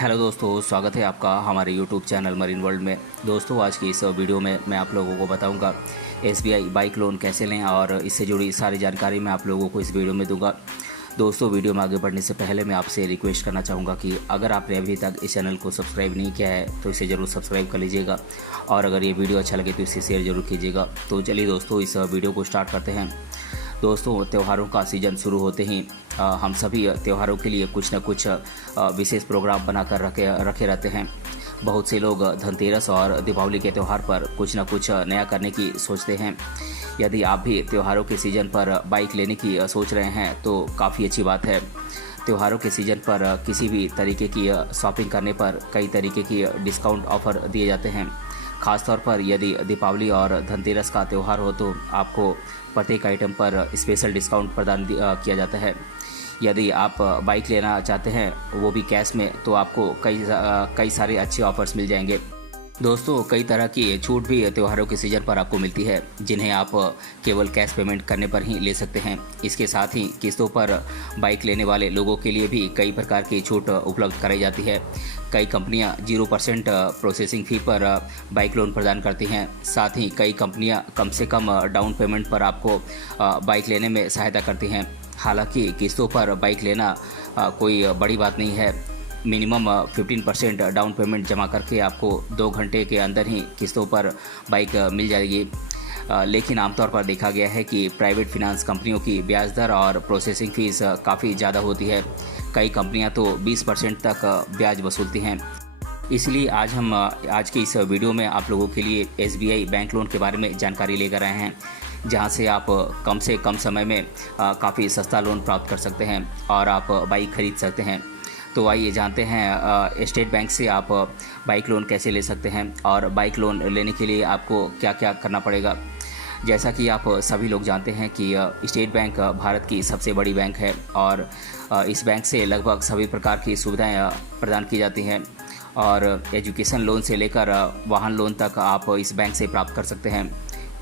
Hello दोस्तों, स्वागत है आपका हमारे यूट्यूब चैनल मरीन वर्ल्ड में। दोस्तों, आज की इस वीडियो में मैं आप लोगों को बताऊंगा एसबीआई बाइक लोन कैसे लें और इससे जुड़ी सारी जानकारी मैं आप लोगों को इस वीडियो में दूंगा। दोस्तों, वीडियो में आगे बढ़ने से पहले मैं आपसे रिक्वेस्ट करना चाहूँगा कि अगर आपने अभी तक इस चैनल को सब्सक्राइब नहीं किया है तो इसे ज़रूर सब्सक्राइब कर लीजिएगा और अगर ये वीडियो अच्छा लगे तो इसे शेयर ज़रूर कीजिएगा। तो चलिए दोस्तों, इस वीडियो को स्टार्ट करते हैं। दोस्तों, त्योहारों का सीज़न शुरू होते ही हम सभी त्योहारों के लिए कुछ न कुछ विशेष प्रोग्राम बनाकर रखे रहते हैं। बहुत से लोग धनतेरस और दीपावली के त्यौहार पर कुछ न कुछ नया करने की सोचते हैं। यदि आप भी त्योहारों के सीज़न पर बाइक लेने की सोच रहे हैं तो काफ़ी अच्छी बात है। त्योहारों के सीज़न पर किसी भी तरीके की शॉपिंग करने पर कई तरीके की डिस्काउंट ऑफ़र दिए जाते हैं। खासतौर पर यदि दीपावली और धनतेरस का त्यौहार हो तो आपको प्रत्येक आइटम पर स्पेशल डिस्काउंट प्रदान किया जाता है। यदि आप बाइक लेना चाहते हैं वो भी कैश में, तो आपको कई सारे अच्छे ऑफर्स मिल जाएंगे। दोस्तों, कई तरह की छूट भी त्योहारों के सीज़न पर आपको मिलती है जिन्हें आप केवल कैश पेमेंट करने पर ही ले सकते हैं। इसके साथ ही किस्तों पर बाइक लेने वाले लोगों के लिए भी कई प्रकार की छूट उपलब्ध कराई जाती है। कई कंपनियां 0% प्रोसेसिंग फ़ी पर बाइक लोन प्रदान करती हैं। साथ ही कई कंपनियां कम से कम डाउन पेमेंट पर आपको बाइक लेने में सहायता करती हैं। हालांकि किस्तों पर बाइक लेना कोई बड़ी बात नहीं है। मिनिमम 15% डाउन पेमेंट जमा करके आपको 2 घंटे के अंदर ही किस्तों पर बाइक मिल जाएगी। लेकिन आमतौर पर देखा गया है कि प्राइवेट फिनांस कंपनियों की ब्याज दर और प्रोसेसिंग फ़ीस काफ़ी ज़्यादा होती है। कई कंपनियां तो 20% तक ब्याज वसूलती हैं। इसलिए आज की इस वीडियो में आप लोगों के लिए एसबीआई बैंक लोन के बारे में जानकारी लेकर आए हैं, जहां से आप कम से कम समय में काफ़ी सस्ता लोन प्राप्त कर सकते हैं और आप बाइक खरीद सकते हैं। तो आइए जानते हैं स्टेट बैंक से आप बाइक लोन कैसे ले सकते हैं और बाइक लोन लेने के लिए आपको क्या क्या करना पड़ेगा। जैसा कि आप सभी लोग जानते हैं कि स्टेट बैंक भारत की सबसे बड़ी बैंक है और इस बैंक से लगभग सभी प्रकार की सुविधाएं प्रदान की जाती हैं और एजुकेशन लोन से लेकर वाहन लोन तक आप इस बैंक से प्राप्त कर सकते हैं।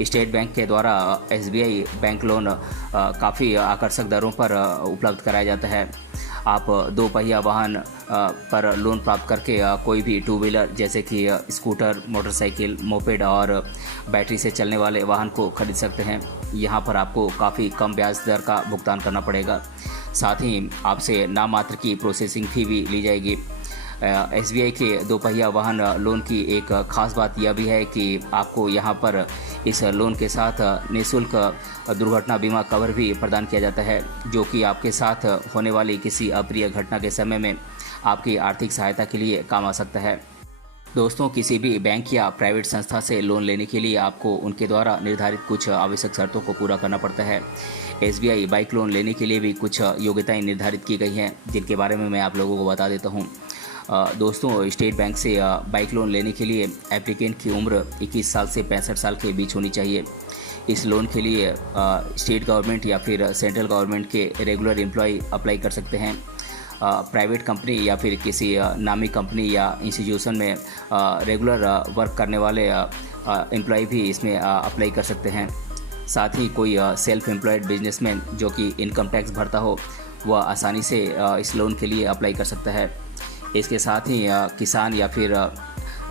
स्टेट बैंक के द्वारा एसबीआई बैंक लोन काफ़ी आकर्षक दरों पर उपलब्ध कराया जाता है। आप 2 पहिया वाहन पर लोन प्राप्त करके कोई भी 2 व्हीलर जैसे कि स्कूटर, मोटरसाइकिल, मोपेड और बैटरी से चलने वाले वाहन को खरीद सकते हैं। यहाँ पर आपको काफ़ी कम ब्याज दर का भुगतान करना पड़ेगा। साथ ही आपसे नाम मात्र की प्रोसेसिंग फ़ी भी ली जाएगी। एसबीआई के 2 पहिया वाहन लोन की एक ख़ास बात यह भी है कि आपको यहाँ पर इस लोन के साथ निःशुल्क दुर्घटना बीमा कवर भी प्रदान किया जाता है, जो कि आपके साथ होने वाली किसी अप्रिय घटना के समय में आपकी आर्थिक सहायता के लिए काम आ सकता है। दोस्तों, किसी भी बैंक या प्राइवेट संस्था से लोन लेने के लिए आपको उनके द्वारा निर्धारित कुछ आवश्यक शर्तों को पूरा करना पड़ता है। एसबीआई बाइक लोन लेने के लिए भी कुछ योग्यताएं निर्धारित की गई हैं, जिनके बारे में मैं आप लोगों को बता देता हूं। दोस्तों, स्टेट बैंक से बाइक लोन लेने के लिए एप्लीकेंट की उम्र 21 साल से 65 साल के बीच होनी चाहिए। इस लोन के लिए स्टेट गवर्नमेंट या फिर सेंट्रल गवर्नमेंट के रेगुलर एम्प्लॉय अप्लाई कर सकते हैं। प्राइवेट कंपनी या फिर किसी नामी कंपनी या इंस्टीट्यूशन में रेगुलर वर्क करने वाले एम्प्लॉय भी इसमें अप्लाई कर सकते हैं। साथ ही कोई सेल्फ एम्प्लॉयड बिजनेसमैन जो कि इनकम टैक्स भरता हो वह आसानी से इस लोन के लिए अप्लाई कर सकता है। इसके साथ ही किसान या फिर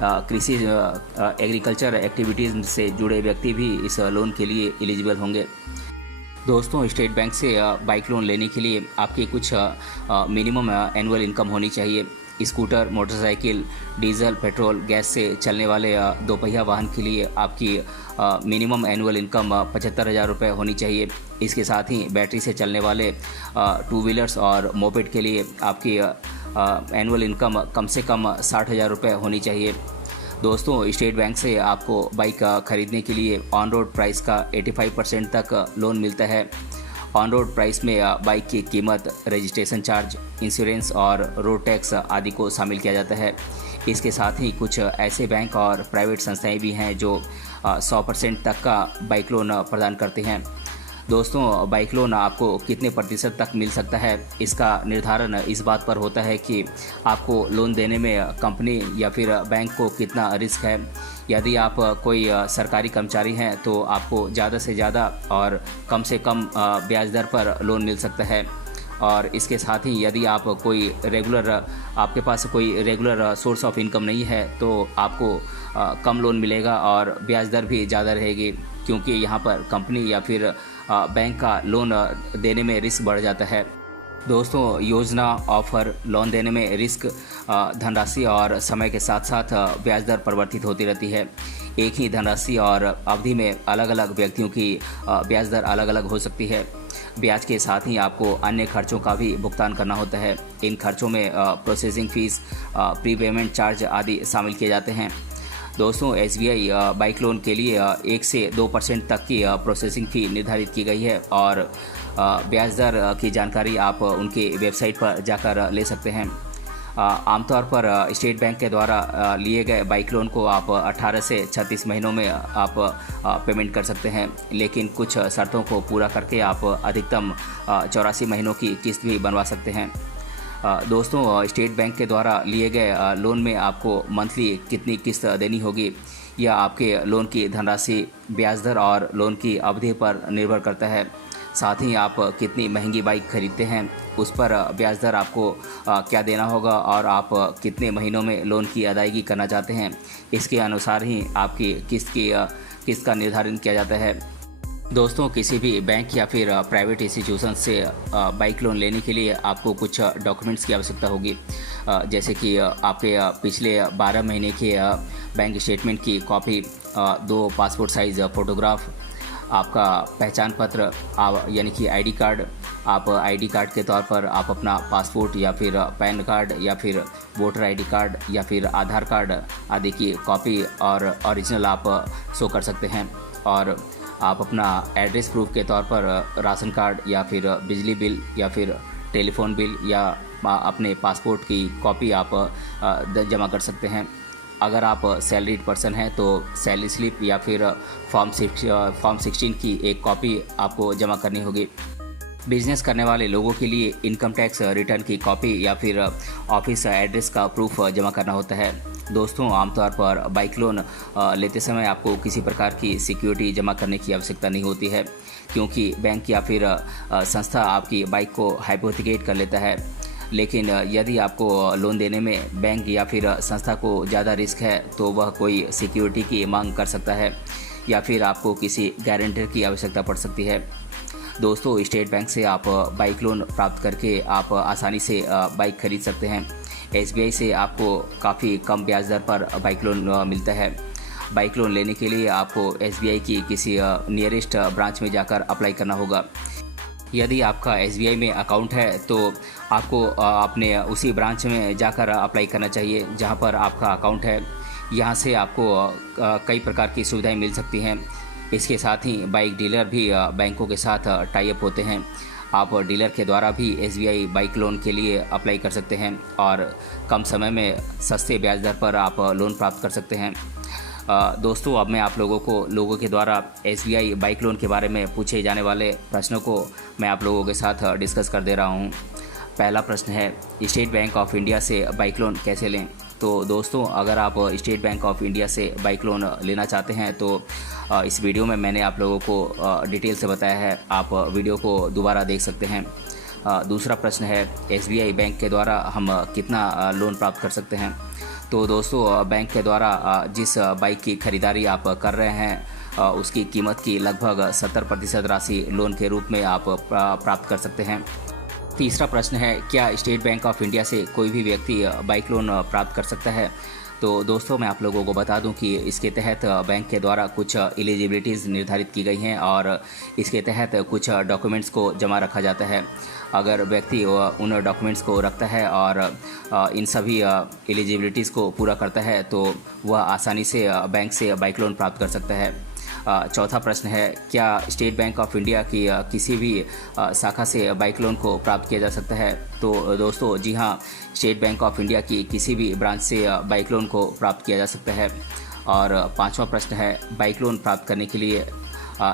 कृषि एग्रीकल्चर एक्टिविटीज़ से जुड़े व्यक्ति भी इस लोन के लिए एलिजिबल होंगे। दोस्तों, स्टेट बैंक से बाइक लोन लेने के लिए आपकी कुछ मिनिमम एनुअल इनकम होनी चाहिए। Scooter, motorcycle, diesel, petrol, gas से चलने वाले 2 पहिया वाहन के लिए आपकी मिनिमम एनुअल इनकम 75,000 रुपये होनी चाहिए। इसके साथ ही बैटरी से चलने वाले 2 व्हीलर्स और मोपेड के लिए आपकी एनुअल इनकम कम से कम 60,000 रुपये होनी चाहिए। दोस्तों, स्टेट बैंक से आपको बाइक खरीदने के लिए ऑन रोड प्राइस का 85% तक लोन मिलता है। ऑन रोड प्राइस में बाइक की कीमत, रजिस्ट्रेशन चार्ज, इंश्योरेंस और रोड टैक्स आदि को शामिल किया जाता है। इसके साथ ही कुछ ऐसे बैंक और प्राइवेट संस्थाएं भी हैं जो 100% तक का बाइक लोन प्रदान करते हैं। दोस्तों, बाइक लोन आपको कितने प्रतिशत तक मिल सकता है, इसका निर्धारण इस बात पर होता है कि आपको लोन देने में कंपनी या फिर बैंक को कितना रिस्क है। यदि आप कोई सरकारी कर्मचारी हैं तो आपको ज़्यादा से ज़्यादा और कम से कम ब्याज दर पर लोन मिल सकता है। और इसके साथ ही यदि आप कोई रेगुलर आपके पास कोई रेगुलर सोर्स ऑफ इनकम नहीं है तो आपको कम लोन मिलेगा और ब्याज दर भी ज़्यादा रहेगी, क्योंकि यहाँ पर कंपनी या फिर बैंक का लोन देने में रिस्क बढ़ जाता है। दोस्तों, योजना, ऑफर, लोन देने में रिस्क, धनराशि और समय के साथ साथ ब्याज दर परिवर्तित होती रहती है। एक ही धनराशि और अवधि में अलग अलग व्यक्तियों की ब्याज दर अलग अलग हो सकती है। ब्याज के साथ ही आपको अन्य खर्चों का भी भुगतान करना होता है। इन खर्चों में प्रोसेसिंग फ़ीस, प्रीपेमेंट चार्ज आदि शामिल किए जाते हैं। दोस्तों, SBI बाइक लोन के लिए 1 से 2% तक की प्रोसेसिंग फ़ी निर्धारित की गई है और ब्याज दर की जानकारी आप उनकी वेबसाइट पर जाकर ले सकते हैं। आमतौर पर स्टेट बैंक के द्वारा लिए गए बाइक लोन को आप 18 से 36 महीनों में आप पेमेंट कर सकते हैं, लेकिन कुछ शर्तों को पूरा करके आप अधिकतम 84 महीनों की किस्त भी बनवा सकते हैं। दोस्तों, स्टेट बैंक के द्वारा लिए गए लोन में आपको मंथली कितनी किस्त देनी होगी, यह आपके लोन की धनराशि, ब्याज दर और लोन की अवधि पर निर्भर करता है। साथ ही आप कितनी महंगी बाइक खरीदते हैं उस पर ब्याज दर आपको क्या देना होगा और आप कितने महीनों में लोन की अदायगी करना चाहते हैं, इसके अनुसार ही आपकी किस्त का निर्धारण किया जाता है। दोस्तों, किसी भी बैंक या फिर प्राइवेट इंस्टीट्यूशन से बाइक लोन लेने के लिए आपको कुछ डॉक्यूमेंट्स की आवश्यकता होगी, जैसे कि आपके पिछले 12 महीने के बैंक स्टेटमेंट की कॉपी, 2 पासपोर्ट साइज़ फ़ोटोग्राफ, आपका पहचान पत्र यानी कि आईडी कार्ड। आप आईडी कार्ड के तौर पर आप अपना पासपोर्ट या फिर पैन कार्ड या फिर वोटर आईडी कार्ड या फिर आधार कार्ड आदि की कॉपी और ओरिजिनल आप शो कर सकते हैं। और आप अपना एड्रेस प्रूफ के तौर पर राशन कार्ड या फिर बिजली बिल या फिर टेलीफोन बिल या अपने पासपोर्ट की कॉपी आप जमा कर सकते हैं। अगर आप सैलरीड पर्सन हैं तो सैलरी स्लिप या फिर फॉर्म 16 की एक कॉपी आपको जमा करनी होगी। बिजनेस करने वाले लोगों के लिए इनकम टैक्स रिटर्न की कॉपी या फिर ऑफिस एड्रेस का प्रूफ जमा करना होता है। दोस्तों, आमतौर पर बाइक लोन लेते समय आपको किसी प्रकार की सिक्योरिटी जमा करने की आवश्यकता नहीं होती है, क्योंकि बैंक या फिर संस्था आपकी बाइक को हाइपोथिकेट कर लेता है। लेकिन यदि आपको लोन देने में बैंक या फिर संस्था को ज़्यादा रिस्क है तो वह कोई सिक्योरिटी की मांग कर सकता है या फिर आपको किसी गारंटर की आवश्यकता पड़ सकती है। दोस्तों, स्टेट बैंक से आप बाइक लोन प्राप्त करके आप आसानी से बाइक खरीद सकते हैं। SBI से आपको काफ़ी कम ब्याज दर पर बाइक लोन मिलता है। बाइक लोन लेने के लिए आपको SBI की किसी नियरेस्ट ब्रांच में जाकर अप्लाई करना होगा। यदि आपका SBI में अकाउंट है तो आपको अपने उसी ब्रांच में जाकर अप्लाई करना चाहिए जहां पर आपका अकाउंट है। यहां से आपको कई प्रकार की सुविधाएं मिल सकती हैं। इसके साथ ही बाइक डीलर भी बैंकों के साथ टाई अप होते हैं। आप डीलर के द्वारा भी SBI बाइक लोन के लिए अप्लाई कर सकते हैं और कम समय में सस्ते ब्याज दर पर आप लोन प्राप्त कर सकते हैं। दोस्तों, अब मैं आप लोगों के द्वारा SBI बाइक लोन के बारे में पूछे जाने वाले प्रश्नों को मैं आप लोगों के साथ डिस्कस कर दे रहा हूं। पहला प्रश्न है, स्टेट बैंक ऑफ इंडिया से बाइक लोन कैसे लें? तो दोस्तों, अगर आप स्टेट बैंक ऑफ इंडिया से बाइक लोन लेना चाहते हैं तो इस वीडियो में मैंने आप लोगों को डिटेल से बताया है, आप वीडियो को दोबारा देख सकते हैं। दूसरा प्रश्न है, SBI बैंक के द्वारा हम कितना लोन प्राप्त कर सकते हैं? तो दोस्तों, बैंक के द्वारा जिस बाइक की खरीदारी आप कर रहे हैं उसकी कीमत की लगभग 70% राशि लोन के रूप में आप प्राप्त कर सकते हैं। तीसरा प्रश्न है, क्या स्टेट बैंक ऑफ इंडिया से कोई भी व्यक्ति बाइक लोन प्राप्त कर सकता है? तो दोस्तों, मैं आप लोगों को बता दूं कि इसके तहत बैंक के द्वारा कुछ एलिजिबिलिटीज़ निर्धारित की गई हैं और इसके तहत कुछ डॉक्यूमेंट्स को जमा रखा जाता है। अगर व्यक्ति उन डॉक्यूमेंट्स को रखता है और इन सभी एलिजिबिलिटीज़ को पूरा करता है तो वह आसानी से बैंक से बाइक लोन प्राप्त कर सकता है। चौथा प्रश्न है, क्या स्टेट बैंक ऑफ इंडिया की किसी भी शाखा से बाइक लोन को प्राप्त किया जा सकता है? तो दोस्तों, जी हाँ, स्टेट बैंक ऑफ इंडिया की किसी भी ब्रांच से बाइक लोन को प्राप्त किया जा सकता है। और पांचवा प्रश्न है, बाइक लोन प्राप्त करने के लिए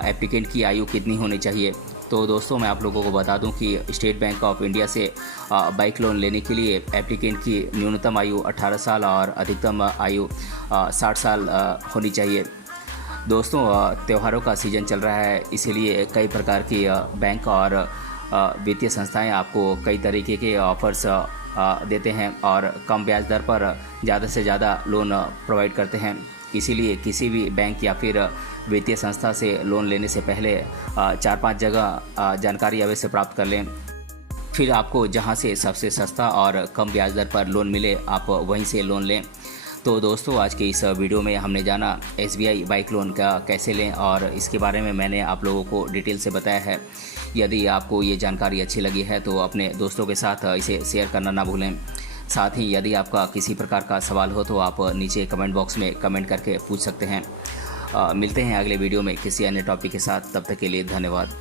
एप्लीकेंट की आयु कितनी होनी चाहिए? तो दोस्तों, मैं आप लोगों को बता दूं कि स्टेट बैंक ऑफ इंडिया से बाइक लोन लेने के लिए एप्लीकेंट की न्यूनतम आयु 18 साल और अधिकतम आयु 60 साल होनी चाहिए। दोस्तों, त्योहारों का सीज़न चल रहा है, इसीलिए कई प्रकार की बैंक और वित्तीय संस्थाएं आपको कई तरीके के ऑफर्स देते हैं और कम ब्याज दर पर ज़्यादा से ज़्यादा लोन प्रोवाइड करते हैं। इसीलिए किसी भी बैंक या फिर वित्तीय संस्था से लोन लेने से पहले 4-5 जगह जानकारी अवश्य प्राप्त कर लें। फिर आपको जहां से सबसे सस्ता और कम ब्याज दर पर लोन मिले आप वहीं से लोन लें। तो दोस्तों, आज के इस वीडियो में हमने जाना SBI बाइक लोन का कैसे लें और इसके बारे में मैंने आप लोगों को डिटेल से बताया है। यदि आपको ये जानकारी अच्छी लगी है तो अपने दोस्तों के साथ इसे शेयर करना ना भूलें। साथ ही यदि आपका किसी प्रकार का सवाल हो तो आप नीचे कमेंट बॉक्स में कमेंट करके पूछ सकते हैं। मिलते हैं अगले वीडियो में किसी अन्य टॉपिक के साथ। तब तक के लिए धन्यवाद।